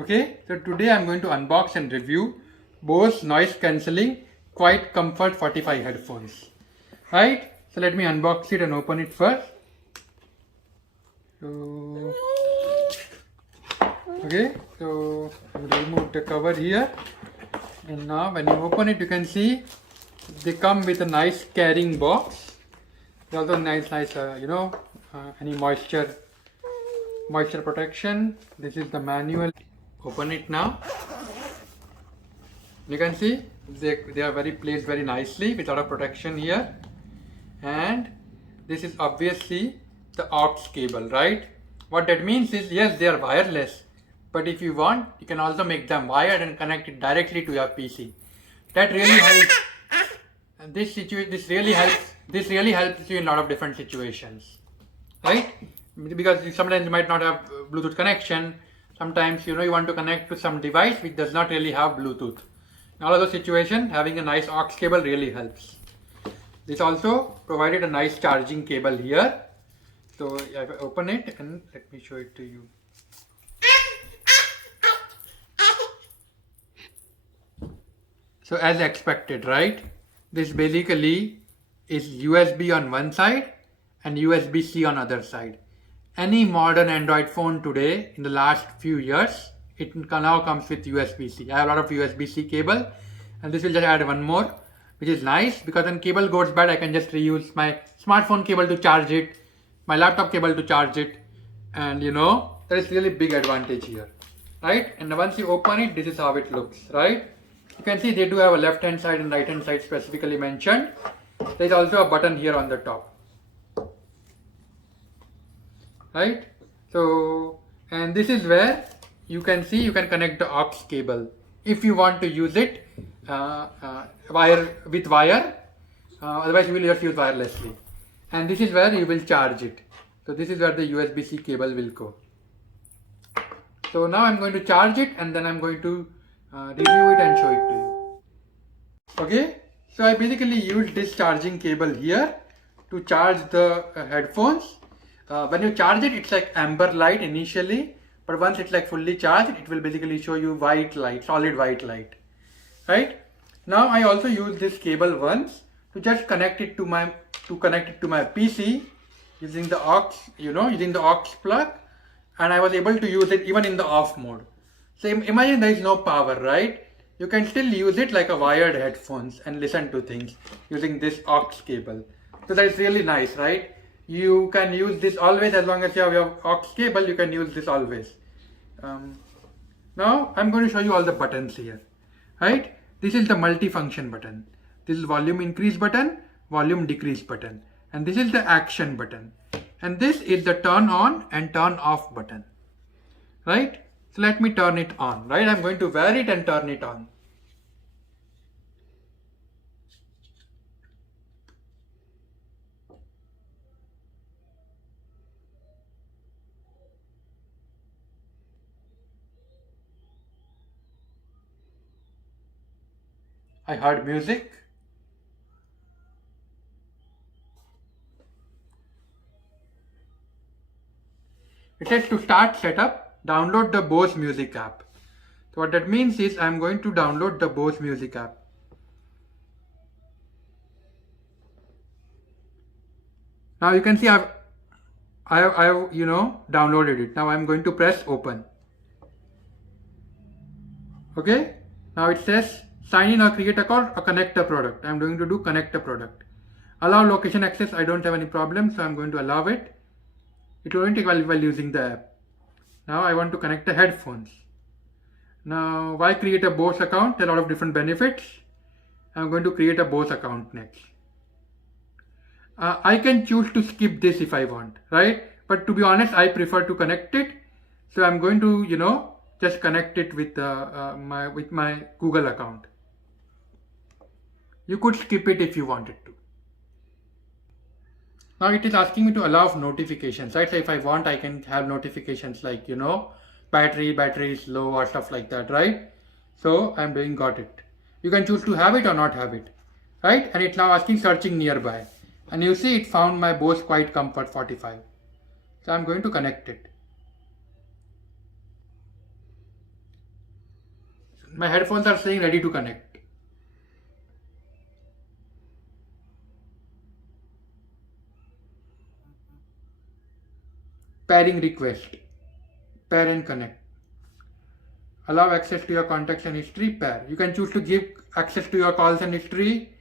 Okay, so today I'm going to unbox and review Bose noise cancelling Quiet Comfort 45 headphones. Right, so let me unbox it and open it first. So, okay, so I'm going to remove the cover here, and now when you open it, you can see they come with a nice carrying box. They also nice, any moisture protection. This is the manual. Open it now. You can see they are placed very nicely with a lot of protection here, and this is obviously the aux cable, right? What that means is, yes, they are wireless, but if you want, you can also make them wired and connect it directly to your PC. That really helps. And this really helps. This really helps you in a lot of different situations, right? Because sometimes you might not have Bluetooth connection. Sometimes you want to connect to some device which does not really have Bluetooth. In all of those situations, having a nice aux cable really helps. This also provided a nice charging cable here. So I open it and let me show it to you. So as expected, right? This basically is USB on one side and USB-C on other side. Any modern Android phone today in the last few years, it now comes with USB-C. I have a lot of USB-C cable, and this will just add one more, which is nice because when cable goes bad, I can just reuse my smartphone cable to charge it, my laptop cable to charge it, and there is really big advantage here, right? And once you open it, this is how it looks, right? You can see they do have a left hand side and right hand side specifically mentioned. There is also a button here on the top. Right, so and this is where you can see you can connect the aux cable if you want to use it wire, otherwise you will just use wirelessly, and this is where you will charge it. So this is where the USB-C cable will go. So now I'm going to charge it and then I'm going to review it and show it to you. Okay, so I basically used this charging cable here to charge the headphones. When you charge it, it's like amber light initially, but once it's like fully charged, it will basically show you white light, solid white light, right? Now I also use this cable once to just connect it to my PC using the aux plug, and I was able to use it even in the off mode. So imagine there is no power, right? You can still use it like a wired headphones and listen to things using this aux cable. So that is really nice, right? You can use this always as long as you have your aux cable. You can use this always. Now I'm going to show you all the buttons here, right? This is the multi-function button. This is volume increase button, volume decrease button, and this is the action button, and this is the turn on and turn off button, right? So let me turn it on, right? I'm going to wear it and turn it on. I heard music. It says to start setup, download the Bose Music app. So what that means is I'm going to download the Bose Music app. Now you can see I have downloaded it. Now I'm going to press open. Okay. Now it says sign in or create account or connect a product. I'm going to do connect a product. Allow location access. I don't have any problem, so I'm going to allow it. It will only take while using the app. Now I want to connect the headphones. Now why create a Bose account? There are a lot of different benefits. I'm going to create a Bose account next. I can choose to skip this if I want, right? But to be honest, I prefer to connect it. So I'm going to, just connect it with my Google account. You could skip it if you wanted to. Now it is asking me to allow notifications, right? So if I want, I can have notifications like, battery is low or stuff like that, right? So I'm doing got it. You can choose to have it or not have it, right? And it's now asking searching nearby. And you see it found my Bose Quiet Comfort 45. So I'm going to connect it. My headphones are saying ready to connect. Pairing request. Pair and connect. Allow access to your contacts and history. Pair. You can choose to give access to your calls and history,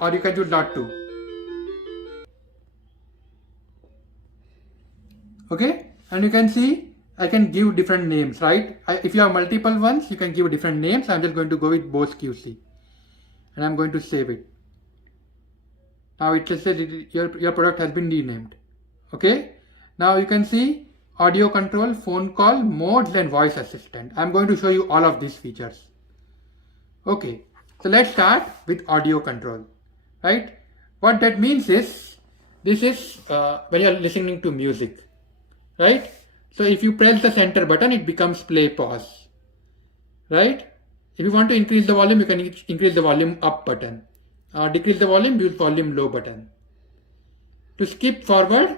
or you can choose not to. Okay, and you can see I can give different names, right? If you have multiple ones, you can give different names. I'm just going to go with Bose QC, and I'm going to save it. Now it says your product has been renamed. Okay, now you can see audio control, phone call, modes, and voice assistant. I'm going to show you all of these features. Okay, so let's start with audio control, right? What that means is, this is when you're listening to music, right? So if you press the center button, it becomes play pause, right? If you want to increase the volume, you can increase the volume up button. Decrease the volume, use volume low button. To skip forward,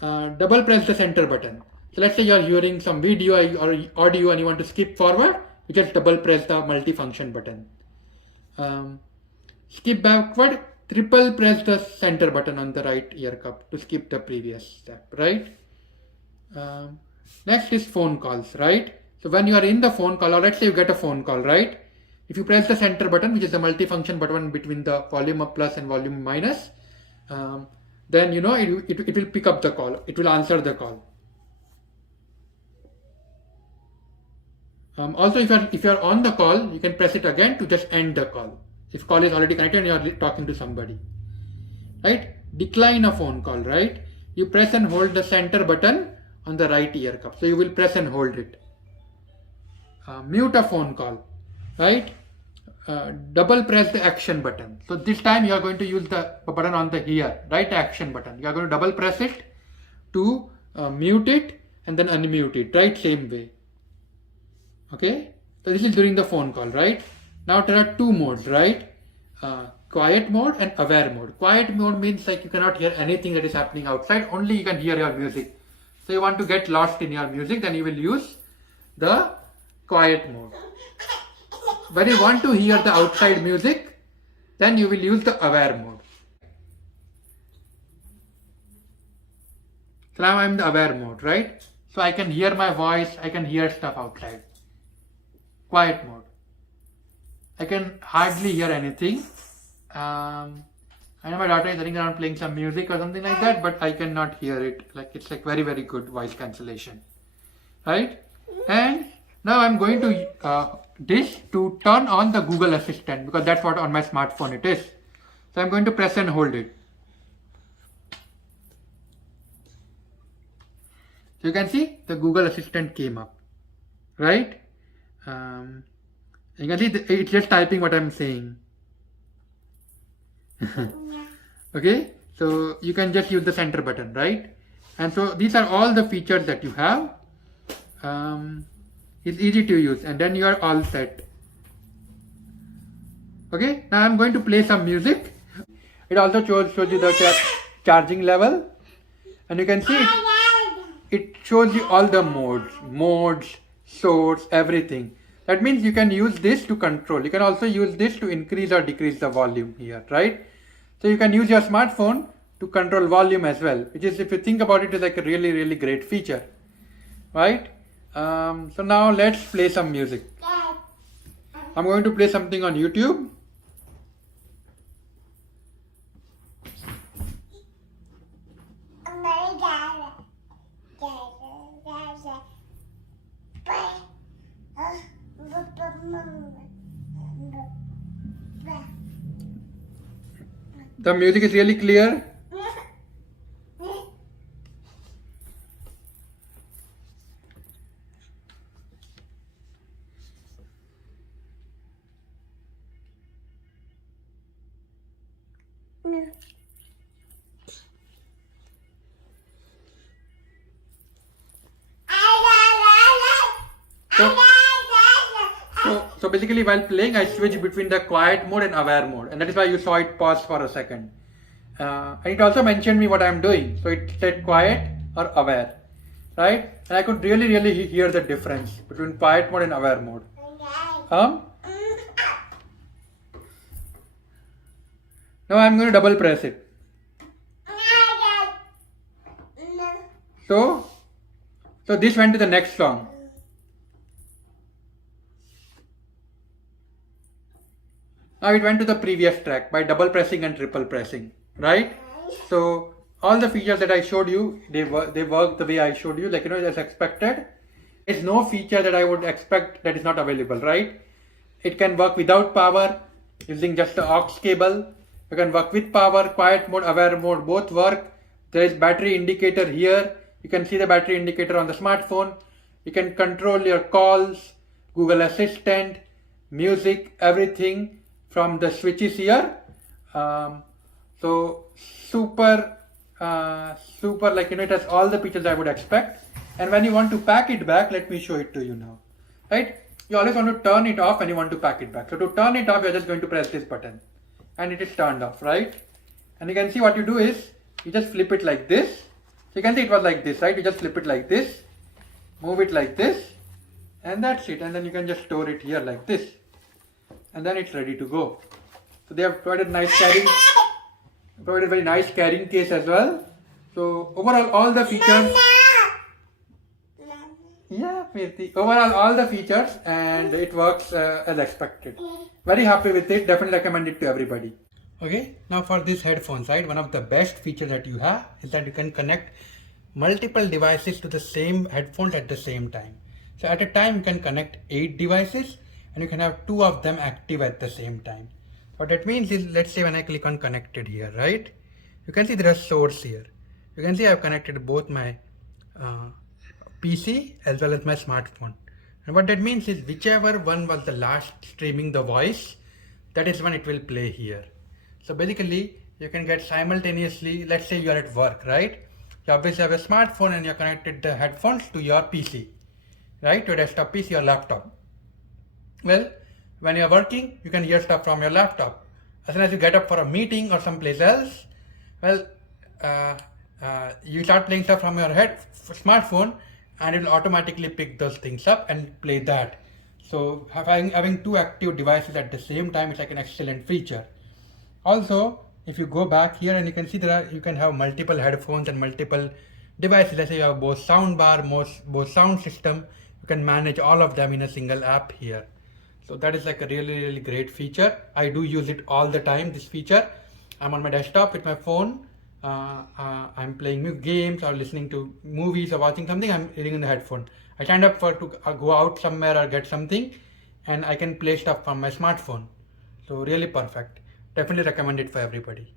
double press the center button. So let's say you're hearing some video or audio and you want to skip forward, you just double press the multifunction button. Skip backward, triple press the center button on the right ear cup to skip the previous step, right? Next is phone calls, right? So when you are in the phone call, or let's say you get a phone call, right? If you press the center button, which is the multifunction button between the volume up plus and volume minus, then you know it will pick up the call. It will answer the call. Also, if you are on the call, you can press it again to just end the call. If call is already connected and you are talking to somebody, right? Decline a phone call, right? You press and hold the center button on the right ear cup. So you will press and hold it. Mute a phone call, right? Double press the action button. So this time you are going to use the button on the here, right? Action button. You are going to double press it to mute it and then unmute it, right? Same way. Okay. So this is during the phone call, right? Now there are two modes, right? Quiet mode and aware mode. Quiet mode means like you cannot hear anything that is happening outside, only you can hear your music. So you want to get lost in your music, then you will use the quiet mode. When you want to hear the outside music, then you will use the aware mode. So now I'm in the aware mode, right? So I can hear my voice, I can hear stuff outside. Quiet mode. I can hardly hear anything. I know my daughter is running around playing some music or something like that, but I cannot hear it. Like it's like very, very good voice cancellation, right? And now I'm going to this to turn on the Google Assistant, because that's what on my smartphone it is. So I'm going to press and hold it. So you can see the Google Assistant came up, right? You can see it's just typing what I'm saying. Okay, so you can just use the center button, right? And so these are all the features that you have. It's easy to use, and then you are all set. Okay, now I'm going to play some music. It also shows you the charging level, and you can see it shows you all the modes, source, everything. That means you can use this to control. You can also use this to increase or decrease the volume here, right? So you can use your smartphone to control volume as well, which is, if you think about it, is like a really, really great feature, right? So now let's play some music. I'm going to play something on YouTube. The music is really clear. So basically, while playing, I switch between the quiet mode and aware mode, and that is why you saw it pause for a second. And it also mentioned me what I'm doing. So it said quiet or aware, right? And I could really hear the difference between quiet mode and aware mode. Now I'm going to double press it. So this went to the next song. Now it went to the previous track by double pressing and triple pressing, right? So all the features that I showed you, they work the way I showed you, like as expected. There's no feature that I would expect that is not available, right? It can work without power using just the aux cable. You can work with power, quiet mode, aware mode, both work. There is battery indicator here. You can see the battery indicator on the smartphone. You can control your calls, Google Assistant, music, everything from the switches here. So super, like it has all the features I would expect. And when you want to pack it back, let me show it to you now, right? You always want to turn it off when you want to pack it back. So to turn it off, you're just going to press this button and it is turned off, right? And you can see what you do is you just flip it like this. So you can see it was like this, right? You just flip it like this, move it like this, and that's it. And then you can just store it here like this, and then it's ready to go. So they have provided very nice carrying case as well. So overall, all the features. Yeah, overall all the features, and it works as expected. Very happy with it. Definitely recommend it to everybody. Okay, now for this headphones, right? One of the best features that you have is that you can connect multiple devices to the same headphones at the same time. So at a time you can connect 8 devices and you can have 2 of them active at the same time. What that means is, let's say when I click on connected here, right? You can see there is source here. You can see I've connected both my PC as well as my smartphone. And what that means is whichever one was the last streaming the voice, that is when it will play here. So basically you can get simultaneously, let's say you are at work, right? You obviously have a smartphone and you're connected the headphones to your PC, right? Your desktop PC or laptop. Well, when you're working, you can hear stuff from your laptop. As soon as you get up for a meeting or someplace else, well, you start playing stuff from your smartphone and it will automatically pick those things up and play that. So having 2 active devices at the same time is like an excellent feature. Also, if you go back here and you can see you can have multiple headphones and multiple devices. Let's say you have both sound bar, both sound system. You can manage all of them in a single app here. So that is like a really great feature. I do use it all the time, this feature. I'm on my desktop with my phone. I'm playing games or listening to movies or watching something. I'm hearing in the headphone. I signed up to go out somewhere or get something, and I can play stuff from my smartphone. So really perfect. Definitely recommend it for everybody.